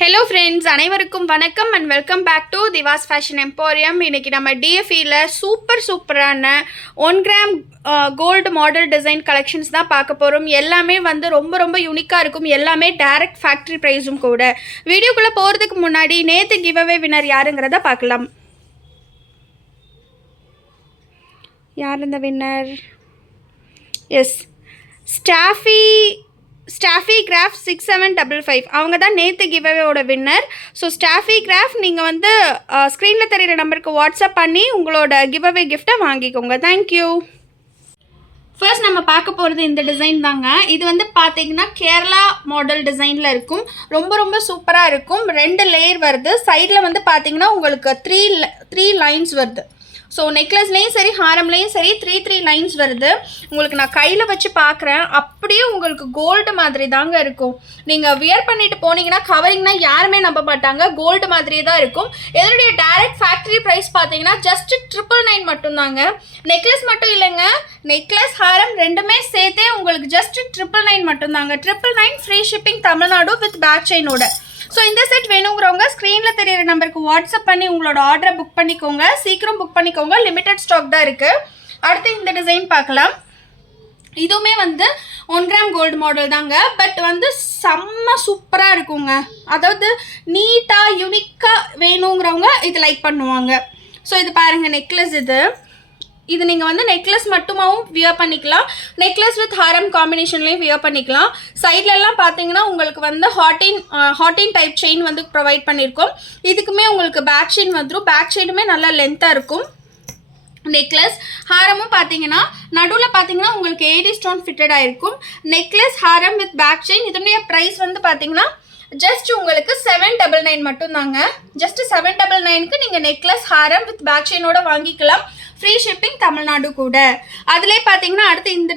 Hello friends, அனைவருக்கும் வணக்கம் and welcome back to Divas fashion emporium. இன்றைக்கி நம்ம டிஎஃப்இயில் சூப்பரான 1 gram gold model design collections தான் பார்க்க போகிறோம். எல்லாமே வந்து ரொம்ப யூனிக்காக இருக்கும். எல்லாமே டைரக்ட் ஃபேக்ட்ரி ப்ரைஸும் கூட. வீடியோக்குள்ளே போகிறதுக்கு முன்னாடி நேற்று கிவ்அவே வின்னர் யாருங்கிறத பார்க்கலாம். யார் இந்த வின்னர்? எஸ், ஸ்டாஃபி கிராஃப்ட் 6755 அவங்க தான் நேற்று கிவ்அவேவோட வின்னர். ஸோ ஸ்டாஃபி கிராஃப்ட் நீங்கள் வந்து ஸ்க்ரீனில் தெரிகிற நம்பருக்கு வாட்ஸ்அப் பண்ணி உங்களோட கிவ்அவே கிஃப்ட்டை வாங்கிக்கோங்க. தேங்க்யூ. ஃபர்ஸ்ட் நம்ம பார்க்க போகிறது இந்த டிசைன் தாங்க. இது வந்து பார்த்தீங்கன்னா கேரளா மாடல் டிசைனில் இருக்கும். ரொம்ப சூப்பராக இருக்கும். 2 லேயர் வருது. சைடில் வந்து பார்த்தீங்கன்னா உங்களுக்கு த்ரீ லைன்ஸ் வருது. ஸோ நெக்லஸ்லேயும் சரி ஹாரம்லேயும் சரி த்ரீ லைன்ஸ் வருது. உங்களுக்கு நான் கையில் வச்சு பார்க்குறேன். அப்படியே உங்களுக்கு கோல்டு மாதிரி தாங்க இருக்கும். நீங்கள் வியர் பண்ணிட்டு போனீங்கன்னா கவரிங்னா யாருமே நம்ப மாட்டாங்க. கோல்டு மாதிரியே தான் இருக்கும். இதனுடைய டைரக்ட் ஃபேக்ட்ரி ப்ரைஸ் பார்த்தீங்கன்னா ஜஸ்ட் 999 மட்டும்தாங்க. நெக்லஸ் மட்டும் இல்லைங்க, நெக்லஸ் ஹாரம் ரெண்டுமே சேர்த்தே உங்களுக்கு ஜஸ்ட் 999 மட்டும்தாங்க. 999 free shipping Tamil Nadu with pack செயினோட. ஸோ இந்த செட் வேணுங்கிறவங்க ஸ்க்ரீனில் தெரியிற நம்பருக்கு வாட்ஸ்அப் பண்ணி உங்களோட ஆர்டரை புக் பண்ணிக்கோங்க. சீக்கிரம் புக் பண்ணிக்கோங்க. லிமிட்டட் ஸ்டாக் தான் இருக்குது. அடுத்து இந்த டிசைன் பார்க்கலாம். இதுவுமே வந்து 1 கிராம் கோல்டு மாடல் தாங்க. பட் வந்து செம்ம சூப்பராக இருக்குங்க. அதாவது நீட்டாக யூனிக்காக வேணுங்கிறவங்க இது லைக் பண்ணுவாங்க. ஸோ இது பாருங்கள், நெக்லஸ் இது நீங்கள் வந்து நெக்லஸ் மட்டுமாவும் வியர் பண்ணிக்கலாம். நெக்லஸ் வித் ஹாரம் காம்பினேஷன்லேயும் வியர் பண்ணிக்கலாம். சைட்லலாம் பார்த்தீங்கன்னா உங்களுக்கு வந்து ஹாட்டின் டைப் செயின் வந்து ப்ரொவைட் பண்ணியிருக்கோம். இதுக்குமே உங்களுக்கு பேக் செயின் வந்துடும். பேக் செயினுமே நல்லா லென்த்தாக இருக்கும். நெக்லஸ் ஹாரமும் பார்த்தீங்கன்னா நடுவில் பார்த்தீங்கன்னா உங்களுக்கு ஏடி ஸ்டோன் ஃபிட்டட் ஆகிருக்கும். Necklace Haram with back chain. இதனுடைய ப்ரைஸ் வந்து பார்த்தீங்கன்னா ஜஸ்ட் உங்களுக்கு 799 மட்டும்தாங்க. ஜஸ்ட் 799க்கு நீங்கள் நெக்லஸ் ஹாரம் வித் பேக் செயினோட வாங்கிக்கலாம். ஃப்ரீ ஷிப்பிங் தமிழ்நாடு கூட. அதிலே பார்த்தீங்கன்னா அடுத்து இந்த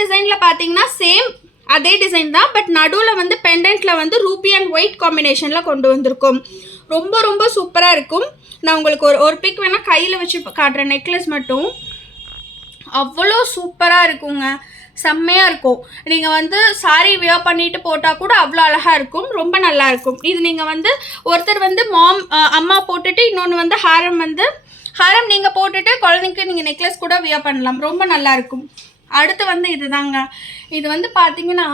டிசைனில் பார்த்தீங்கன்னா சேம் அதே டிசைன் தான். பட் நடுவில் வந்து பெண்டன்ட்டில் வந்து ரூபி அண்ட் ஒயிட் காம்பினேஷனில் கொண்டு வந்திருக்கும். ரொம்ப சூப்பராக இருக்கும். நான் உங்களுக்கு ஒரு பிக் வேணால் கையில் வச்சு காட்டுறேன். நெக்லஸ் மட்டும் அவ்வளோ சூப்பராக இருக்குங்க. செம்மையாக இருக்கும். நீங்கள் வந்து சாரி வியர் பண்ணிட்டு போட்டால் கூட அவ்வளோ அழகாக இருக்கும். ரொம்ப நல்லா இருக்கும். இது நீங்கள் வந்து ஒருத்தர் வந்து அம்மா போட்டுட்டு இன்னொன்று வந்து ஹாரம் நீங்கள் போட்டுட்டு குழந்தைக்கு நீங்கள் நெக்லஸ் கூட வியர் பண்ணலாம். ரொம்ப நல்லாயிருக்கும். அடுத்து வந்து இதுதாங்க. இது வந்து பார்த்தீங்கன்னா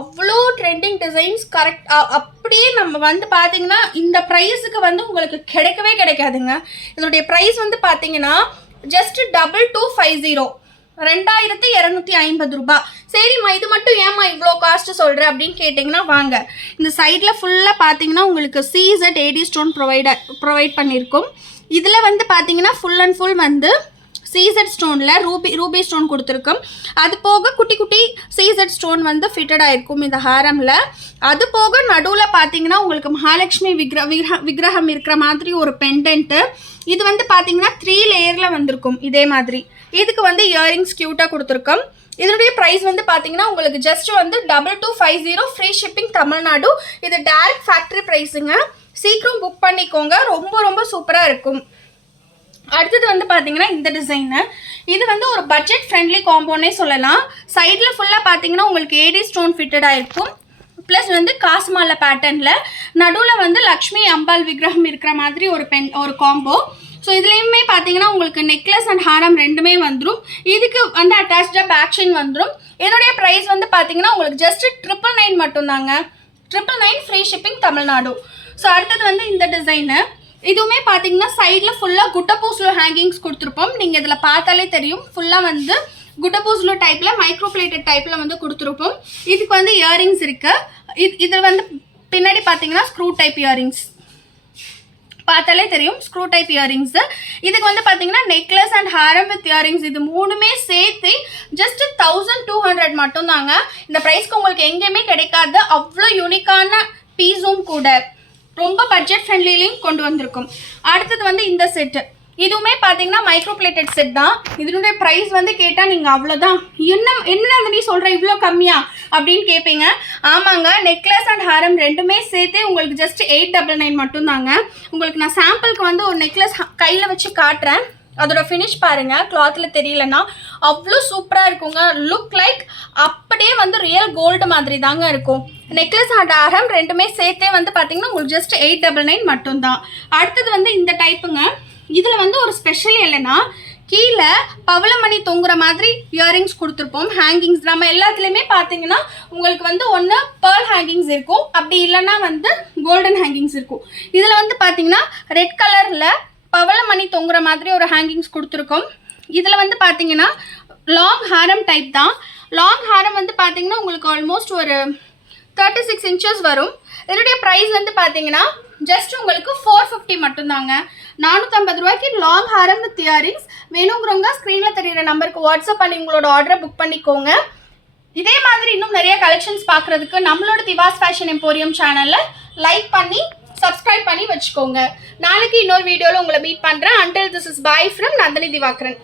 அவ்வளோ ட்ரெண்டிங் டிசைன்ஸ். கரெக்ட் அப்படியே நம்ம வந்து பார்த்தீங்கன்னா இந்த ப்ரைஸுக்கு வந்து உங்களுக்கு கிடைக்கவே கிடைக்காதுங்க. இதனுடைய ப்ரைஸ் வந்து பார்த்தீங்கன்னா ஜஸ்ட் 2250, 2250 ரூபாய். சரிம்மா, இது மட்டும் ஏம்மா இவ்வளோ காஸ்ட்டு சொல்கிறேன் அப்படின்னு கேட்டிங்கன்னா வாங்க. இந்த சைடில் ஃபுல்லாக பார்த்தீங்கன்னா உங்களுக்கு CZ AD ஸ்டோன் ப்ரொவைட் பண்ணியிருக்கோம். இதில் வந்து பார்த்தீங்கன்னா ஃபுல் அண்ட் ஃபுல் வந்து CZ ஸ்டோனில் ரூபி ஸ்டோன் கொடுத்துருக்கோம். அது போக குட்டி CZ ஸ்டோன் வந்து ஃபிட்டட் ஆகிருக்கும் இந்த ஹாரமில். அது போக நடுவில் பார்த்தீங்கன்னா உங்களுக்கு மகாலட்சுமி விக்கிரகம் இருக்கிற மாதிரி ஒரு பெண்டன்ட்டு. இது வந்து பார்த்தீங்கன்னா 3 லேயரில் வந்திருக்கும். இதே மாதிரி இதுக்கு வந்து இயரிங்ஸ் க்யூட்டாக கொடுத்துருக்கோம். இதனுடைய ப்ரைஸ் வந்து பார்த்தீங்கன்னா உங்களுக்கு ஜஸ்ட் வந்து 2250 ஃப்ரீ ஷிப்பிங் தமிழ்நாடு. இது டைரக்ட் ஃபேக்ட்ரி ப்ரைஸுங்க. சீக்கிரம் புக் பண்ணிக்கோங்க. ரொம்ப சூப்பராக இருக்கும். அடுத்தது வந்து பார்த்தீங்கன்னா இந்த டிசைனு. இது வந்து ஒரு பட்ஜெட் ஃப்ரெண்ட்லி காம்போனே சொல்லலாம். சைடில் ஃபுல்லாக பார்த்தீங்கன்னா உங்களுக்கு ஏடி ஸ்டோன் ஃபிட்டட் ஆகிருக்கும். ப்ளஸ் வந்து காசுமாலை பேட்டர்னில் நடுவில் வந்து லக்ஷ்மி அம்பாள் விக்கிரகம் இருக்கிற மாதிரி ஒரு காம்போ. ஸோ இதுலேயுமே பார்த்தீங்கன்னா உங்களுக்கு நெக்லஸ் அண்ட் ஹாரம் ரெண்டுமே வந்துடும். இதுக்கு வந்து அட்டாச்சாக பேக் செயின் வந்துடும். இதனுடைய ப்ரைஸ் வந்து பார்த்தீங்கன்னா உங்களுக்கு ஜஸ்ட் 999 மட்டும்தாங்க. 999 ஃப்ரீ ஷிப்பிங் தமிழ்நாடு. ஸோ அடுத்தது வந்து இந்த டிசைனு. இதுவுமே பார்த்தீங்கன்னா சைடில் ஃபுல்லாக குட்டப்பூஸ்லோ ஹேங்கிங்ஸ் கொடுத்துருப்போம். நீங்கள் இதில் பார்த்தாலே தெரியும். ஃபுல்லாக வந்து குட்டப்பூஸ்லோ டைப்பில் மைக்ரோ பிளேட்டட் டைப்பில் வந்து கொடுத்துருப்போம். இதுக்கு வந்து இயரிங்ஸ் இருக்குது. இது வந்து பின்னாடி பார்த்தீங்கன்னா ஸ்க்ரூ டைப் இயரிங்ஸ் பார்த்தாலே தெரியும். Screw type earrings. இதுக்கு வந்து பார்த்தீங்கன்னா necklace and Haram with earrings இது மூணுமே சேர்த்து ஜஸ்ட் 1200 மட்டும்தாங்க. இந்த ப்ரைஸ்க்கு உங்களுக்கு எங்கேயுமே கிடைக்காது. அவ்வளோ யூனிக்கான பீஸும் கூட. ரொம்ப பட்ஜெட் ஃப்ரெண்ட்லிலையும் கொண்டு வந்திருக்கும். அடுத்தது வந்து இந்த செட்டு. இதுவுமே பார்த்தீங்கன்னா மைக்ரோ பிளேட்டட் செட் தான். இதனுடைய ப்ரைஸ் வந்து கேட்டால் நீங்கள் அவ்வளோதான், என்ன நீ சொல்கிற இவ்வளோ கம்மியா அப்படின்னு கேட்பீங்க. ஆமாங்க, நெக்லஸ் அண்ட் ஹாரம் ரெண்டுமே சேர்த்து உங்களுக்கு ஜஸ்ட் 899 மட்டும்தாங்க. உங்களுக்கு நான் சாம்பிளுக்கு வந்து ஒரு நெக்லஸ் கையில் வச்சு காட்டுறேன். அதோட ஃபினிஷ் பாருங்கள், கிளாத்தில் தெரியலன்னா அவ்வளோ சூப்பராக இருக்குங்க. லுக் லைக் அப்படியே வந்து ரியல் கோல்டு மாதிரி தாங்க இருக்கும். நெக்லஸ் அண்ட் ஆரம் ரெண்டுமே சேர்த்தே வந்து பார்த்தீங்கன்னா உங்களுக்கு ஜஸ்ட் 899 மட்டும்தான். அடுத்தது வந்து இந்த டைப்புங்க. இதில் வந்து ஒரு ஸ்பெஷல் இல்லைன்னா கீழே பவளமணி தொங்குற மாதிரி இயரிங்ஸ் கொடுத்துருப்போம். ஹேங்கிங்ஸ் நம்ம எல்லாத்துலேயுமே பார்த்தீங்கன்னா உங்களுக்கு வந்து ஒன்று பேர்ல் ஹேங்கிங்ஸ் இருக்கும், அப்படி இல்லைன்னா வந்து கோல்டன் ஹேங்கிங்ஸ் இருக்கும். இதில் வந்து பார்த்தீங்கன்னா ரெட் கலரில் பவளமணி தொங்குற மாதிரி ஒரு ஹேங்கிங்ஸ் கொடுத்துருக்கோம். இதில் வந்து பார்த்தீங்கன்னா லாங் ஹாரம் டைப் தான். லாங் ஹாரம் வந்து பார்த்தீங்கன்னா உங்களுக்கு ஆல்மோஸ்ட் ஒரு 36 inches வரும். இதனுடைய ப்ரைஸ் வந்து பார்த்தீங்கன்னா ஜஸ்ட் உங்களுக்கு 450 மட்டும்தாங்க. 450 ரூபாய்க்கு லாங் ஹாரம் வித் இயரிங்ஸ் வேணுங்கிறவங்க ஸ்க்ரீனில் தெரியுற நம்பருக்கு வாட்ஸ்அப் பண்ணி உங்களோட ஆர்டரை புக் பண்ணிக்கோங்க. இதே மாதிரி இன்னும் நிறைய கலெக்ஷன்ஸ் பார்க்குறதுக்கு நம்மளோட திவாஸ் ஃபேஷன் எம்போரியம் சேனலில் லைக் பண்ணி சப்ஸ்கிரைப் பண்ணி வச்சுக்கோங்க. நாளைக்கு இன்னொரு வீடியோவில் உங்களை மீட் பண்ணுறேன். until this is bye from Nandini Divakaran.